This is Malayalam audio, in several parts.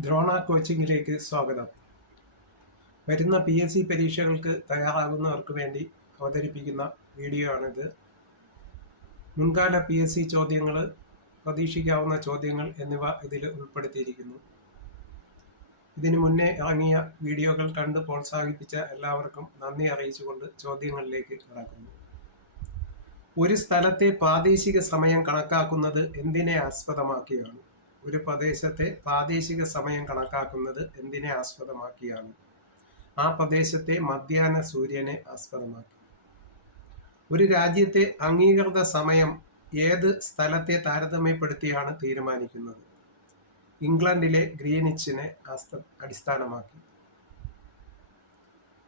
ദ്രോണ കോച്ചിങ്ങിലേക്ക് സ്വാഗതം. വരുന്ന PSC പരീക്ഷകൾക്ക് തയ്യാറാകുന്നവർക്ക് വേണ്ടി അവതരിപ്പിക്കുന്ന വീഡിയോ ആണിത്. മുൻകാല PSC ചോദ്യങ്ങൾ, പ്രതീക്ഷിക്കാവുന്ന ചോദ്യങ്ങൾ എന്നിവ ഇതിൽ ഉൾപ്പെടുത്തിയിരിക്കുന്നു. ഇതിനു മുന്നേ ഇറങ്ങിയ വീഡിയോകൾ കണ്ട് പ്രോത്സാഹിപ്പിച്ച എല്ലാവർക്കും നന്ദി അറിയിച്ചുകൊണ്ട് ചോദ്യങ്ങളിലേക്ക് കടക്കുന്നു. ഒരു സ്ഥലത്തെ പ്രാദേശിക സമയം കണക്കാക്കുന്നത് എന്തിനെ ആസ്പദമാക്കിയാണ്? ഒരു പ്രദേശത്തെ പ്രാദേശിക സമയം കണക്കാക്കുന്നത് എന്തിനെ ആസ്പദമാക്കിയാണ്? ആ പ്രദേശത്തെ മധ്യാഹ്ന സൂര്യനെ ആസ്പദമാക്കി. ഒരു രാജ്യത്തെ അംഗീകൃത സമയം ഏത് സ്ഥലത്തെ താരതമ്യപ്പെടുത്തിയാണ് തീരുമാനിക്കുന്നത്? ഇംഗ്ലണ്ടിലെ ഗ്രീനിച്ചിനെ അടിസ്ഥാനമാക്കി.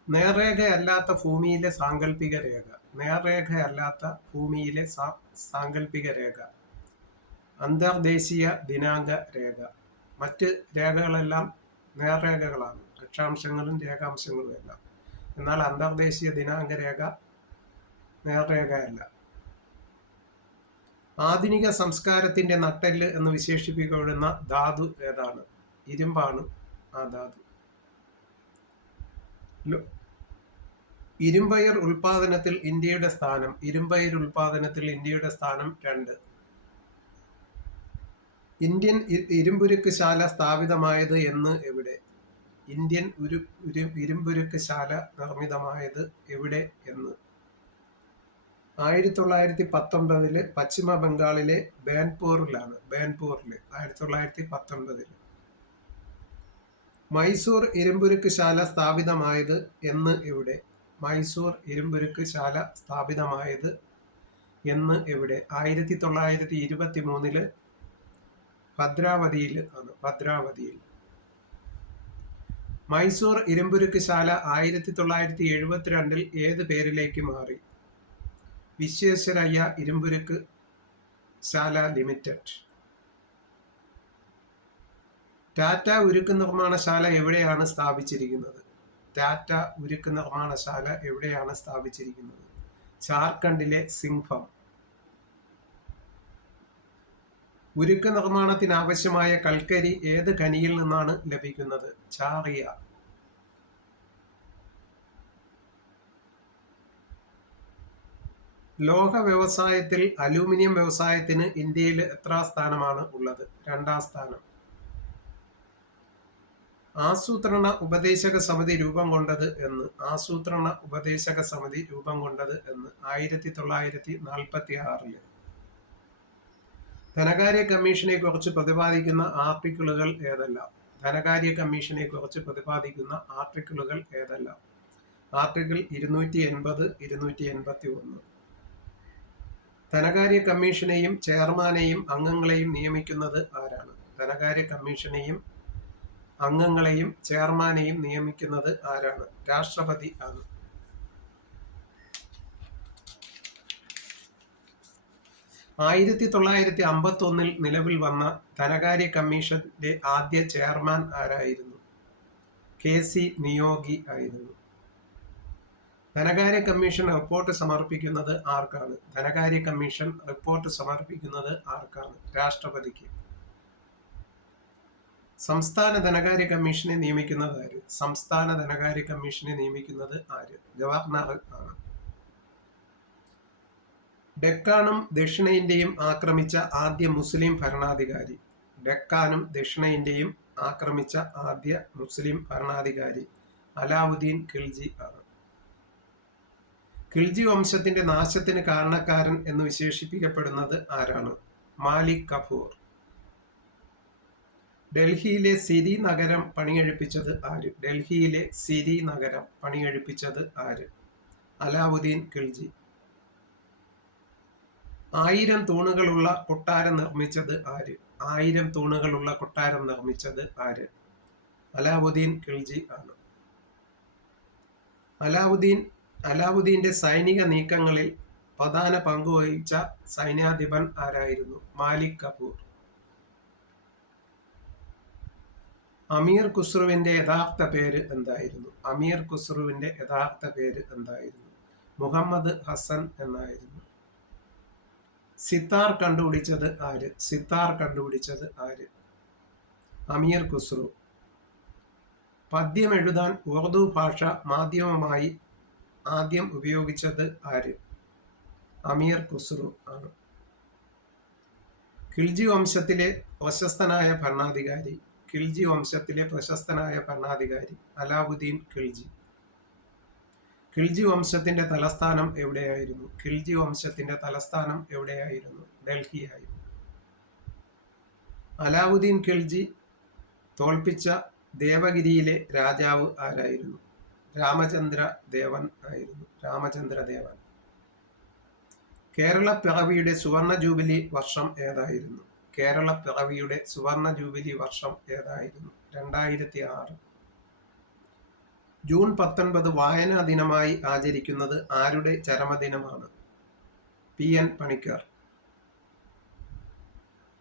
നേർരേഖയല്ലാത്ത ഭൂമിയിലെ സാങ്കല്പിക രേഖ. നേർരേഖയല്ലാത്ത ഭൂമിയിലെ സാങ്കല്പിക രേഖ അന്തർദേശീയ ദിനാങ്ക രേഖ. മറ്റ് രേഖകളെല്ലാം നേർരേഖകളാണ്, അക്ഷാംശങ്ങളും രേഖാംശങ്ങളും എല്ലാം. എന്നാൽ അന്തർദേശീയ ദിനാങ്ക രേഖ നേർരേഖയല്ല. ആധുനിക സംസ്കാരത്തിന്റെ നട്ടെല്ല് എന്ന് വിശേഷിപ്പിക്കപ്പെടുന്ന ധാതു ഏതാണ്? ഇരുമ്പാണ് ആ ധാതു. ഇരുമ്പയിർ ഉൽപാദനത്തിൽ ഇന്ത്യയുടെ സ്ഥാനം. ഇരുമ്പയിർ ഉൽപാദനത്തിൽ ഇന്ത്യയുടെ സ്ഥാനം 2. ഇന്ത്യൻ ഇരുമ്പുരുക്ക് ശാല സ്ഥാപിതമായത് എന്ന് എവിടെ? ഇന്ത്യൻ ഇരുമ്പുരുക്ക് ശാല നിർമ്മിതമായത് എവിടെ എന്ന്? 1919 പശ്ചിമ ബംഗാളിലെ ബാൻപൂറിൽ 1919. മൈസൂർ ഇരുമ്പുരുക്ക് ശാല സ്ഥാപിതമായത് എന്ന് എവിടെ? മൈസൂർ ഇരുമ്പുരുക്ക് ശാല സ്ഥാപിതമായത് എന്ന് എവിടെ? 1923 ഭദ്രാവതിയിൽ ആണ്. ഭദ്രാവതിയിൽ. മൈസൂർ ഇരുമ്പുരുക്ക് ശാല 1972 ഏത് പേരിലേക്ക് മാറി? വിശ്വേശ്വരയ്യ ഇരുമ്പുരുക്ക് ശാല ലിമിറ്റഡ്. ടാറ്റ ഉരുക്ക് നിർമ്മാണശാല എവിടെയാണ് സ്ഥാപിച്ചിരിക്കുന്നത്? ടാറ്റ ഉരുക്ക് നിർമ്മാണശാല എവിടെയാണ് സ്ഥാപിച്ചിരിക്കുന്നത്? ജാർഖണ്ഡിലെ സിംഘം. ഉരുക്ക് നിർമ്മാണത്തിന് ആവശ്യമായ കൽക്കരി ഏത് ഖനിയിൽ നിന്നാണ് ലഭിക്കുന്നത്? ചാറിയ. ലോഹ വ്യവസായത്തിൽ അലൂമിനിയം വ്യവസായത്തിന് ഇന്ത്യയിൽ എത്രാം സ്ഥാനമാണ് ഉള്ളത്? 2ാം സ്ഥാനം. ആസൂത്രണ ഉപദേശക സമിതി രൂപം കൊണ്ടത് എന്ന്? ആസൂത്രണ ഉപദേശക സമിതി രൂപം കൊണ്ടത് എന്ന്? 1946. ധനകാര്യ കമ്മീഷനെ കുറിച്ച് പ്രതിപാദിക്കുന്ന ആർട്ടിക്കിളുകൾ ഏതെല്ലാം? ധനകാര്യ കമ്മീഷനെ കുറിച്ച് പ്രതിപാദിക്കുന്ന ആർട്ടിക്കിളുകൾ ഏതെല്ലാം? ആർട്ടിക്കിൾ 280, 281. ധനകാര്യ കമ്മീഷനെയും ചെയർമാനെയും അംഗങ്ങളെയും നിയമിക്കുന്നത് ആരാണ്? ധനകാര്യ കമ്മീഷനെയും അംഗങ്ങളെയും ചെയർമാനെയും നിയമിക്കുന്നത് ആരാണ്? രാഷ്ട്രപതി ആണ്. ആയിരത്തി 1951 നിലവിൽ വന്ന ധനകാര്യ കമ്മീഷന്റെ ആദ്യ ചെയർമാൻ ആരായിരുന്നു? KC നിയോഗി ആയിരുന്നു. ധനകാര്യ കമ്മീഷൻ റിപ്പോർട്ട് സമർപ്പിക്കുന്നത് ആർക്കാണ്? ധനകാര്യ കമ്മീഷൻ റിപ്പോർട്ട് സമർപ്പിക്കുന്നത് ആർക്കാണ്? രാഷ്ട്രപതിക്ക്. സംസ്ഥാന ധനകാര്യ കമ്മീഷനെ നിയമിക്കുന്നത് ആര്? സംസ്ഥാന ധനകാര്യ കമ്മീഷനെ നിയമിക്കുന്നത് ആര്? ഗവർണർ ആണ്. ഡെക്കാനും ദക്ഷിണേന്ത്യയും ആക്രമിച്ച ആദ്യ മുസ്ലിം ഭരണാധികാരി. ഡെക്കാനും ദക്ഷിണേന്ത്യയും ആക്രമിച്ച ആദ്യ മുസ്ലിം ഭരണാധികാരി അലാവുദ്ദീൻ ഖിൽജി ആണ്. ഖിൽജി വംശത്തിന്റെ നാശത്തിന് കാരണക്കാരൻ എന്ന് വിശേഷിപ്പിക്കപ്പെടുന്നത് ആരാണ്? മാലിക് കഫൂർ. ഡൽഹിയിലെ സിരി നഗരം പണികഴിപ്പിച്ചത് ആര്? ഡൽഹിയിലെ സിരി നഗരം പണികഴിപ്പിച്ചത് ആര്? അലാവുദ്ദീൻ ഖിൽജി. 1000 തൂണുകളുള്ള കൊട്ടാരം നിർമ്മിച്ചത് ആര്? 1000 തൂണുകളുള്ള കൊട്ടാരം നിർമ്മിച്ചത് ആര്? അലാവുദ്ദീൻ ഖിൽജി ആണ്. അലാവുദ്ദീന്റെ സൈനിക നീക്കങ്ങളിൽ പ്രധാന പങ്കുവഹിച്ച സൈന്യാധിപൻ ആരായിരുന്നു? മാലിക് കഫൂർ. അമീർ ഖുസ്രുവിന്റെ യഥാർത്ഥ പേര് എന്തായിരുന്നു? അമീർ ഖുസ്രുവിന്റെ യഥാർത്ഥ പേര് എന്തായിരുന്നു? മുഹമ്മദ് ഹസൻ എന്നായിരുന്നു. സിത്താർ കണ്ടുപിടിച്ചത് ആര്? സിത്താർ കണ്ടുപിടിച്ചത് ആര്? അമീർ ഖുസ്രു. പദ്യം എഴുതാൻ ഉറുദു ഭാഷ മാധ്യമമായി ആദ്യം ഉപയോഗിച്ചത് ആര്? അമീർ ഖുസ്രു ആണ്. ഖിൽജി വംശത്തിലെ പ്രശസ്തനായ ഭരണാധികാരി. ഖിൽജി വംശത്തിലെ പ്രശസ്തനായ ഭരണാധികാരി അലാവുദ്ദീൻ ഖിൽജി. ഖിൽജി വംശത്തിന്റെ തലസ്ഥാനം എവിടെയായിരുന്നു? ഖിൽജി വംശത്തിന്റെ തലസ്ഥാനം എവിടെയായിരുന്നു? ഡൽഹിയായിരുന്നു. അലാവുദ്ദീൻ ഖിൽജി തോൽപ്പിച്ച ദേവഗിരിയിലെ രാജാവ് ആരായിരുന്നു? രാമചന്ദ്ര ദേവൻ ആയിരുന്നു. രാമചന്ദ്രദേവൻ. കേരള പിറവിയുടെ സുവർണ ജൂബിലി വർഷം ഏതായിരുന്നു? കേരള പിറവിയുടെ സുവർണ ജൂബിലി വർഷം ഏതായിരുന്നു? 2006. ജൂൺ 19 വായനാ ദിനമായി ആചരിക്കുന്നത് ആരുടെ ചരമദിനമാണ്? PN പണിക്കർ.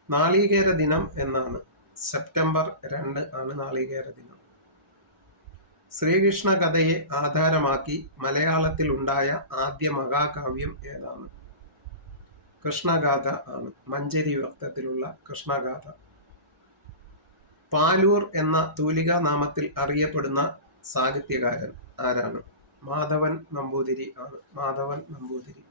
നാളികേര ദിനം എന്നാണ്? സെപ്റ്റംബർ 2 ആണ് നാളികേര ദിനം. ശ്രീകൃഷ്ണ കഥയെ ആധാരമാക്കി മലയാളത്തിൽ ഉണ്ടായ ആദ്യ മഹാകാവ്യം ഏതാണ്? കൃഷ്ണഗാഥ ആണ്. മഞ്ചരി വൃത്തത്തിലുള്ള കൃഷ്ണഗാഥ. പാലൂർ എന്ന തൂലികാ നാമത്തിൽ അറിയപ്പെടുന്ന സാഹിത്യകാരൻ ആരാണ്? മാധവൻ നമ്പൂതിരി ആണ്. മാധവൻ നമ്പൂതിരി.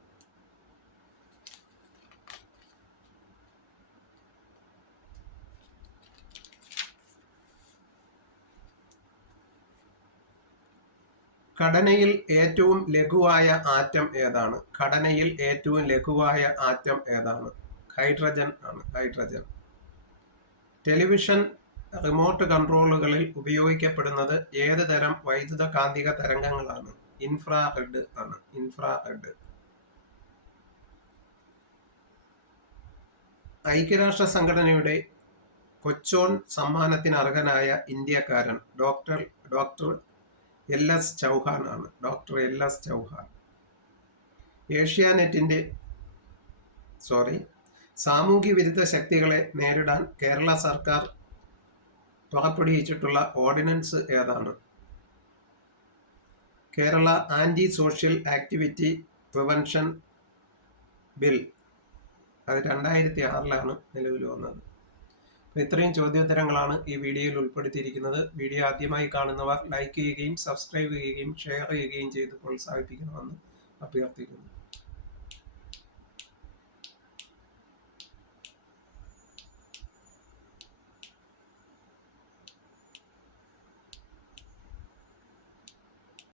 ഘടനയിൽ ഏറ്റവും ലഘുവായ ആറ്റം ഏതാണ്? ഘടനയിൽ ഏറ്റവും ലഘുവായ ആറ്റം ഏതാണ്? ഹൈഡ്രജൻ ആണ്. ഹൈഡ്രജൻ. ടെലിവിഷൻ റിമോട്ട് കൺട്രോളുകളിൽ ഉപയോഗിക്കപ്പെടുന്നത് ഏത് തരം വൈദ്യുത കാന്തിക തരംഗങ്ങളാണ്? ഇൻഫ്രാറെഡ് ആണ്. ഇൻഫ്രാറെഡ്. ഐക്യരാഷ്ട്ര സംഘടനയുടെ കൊച്ചോൺ സമ്മാനത്തിന് അർഹനായ ഇന്ത്യക്കാരൻ ഡോക്ടർ LS ചൗഹാൻ ആണ്. Doctor LS Chauhan. ഏഷ്യാനെറ്റിന്റെ സാമൂഹ്യ വിരുദ്ധ ശക്തികളെ നേരിടാൻ കേരള സർക്കാർ പുറപ്പെടുവിച്ചിട്ടുള്ള ഓർഡിനൻസ് ഏതാണ്? Kerala anti social activity prevention bill. അത് 2006 നിലവിൽ വന്നത്. ഇത്രയും ചോദ്യോത്തരങ്ങളാണ് ഈ വീഡിയോയിൽ ഉൾപ്പെടുത്തിയിരിക്കുന്നത്. വീഡിയോ ആദ്യമായി കാണുന്നവർ ലൈക്ക് ചെയ്യുകയും സബ്സ്ക്രൈബ് ചെയ്യുകയും ഷെയർ ചെയ്യുകയും ചെയ്ത് പ്രോത്സാഹിപ്പിക്കണമെന്ന് അഭ്യർത്ഥിക്കുന്നു.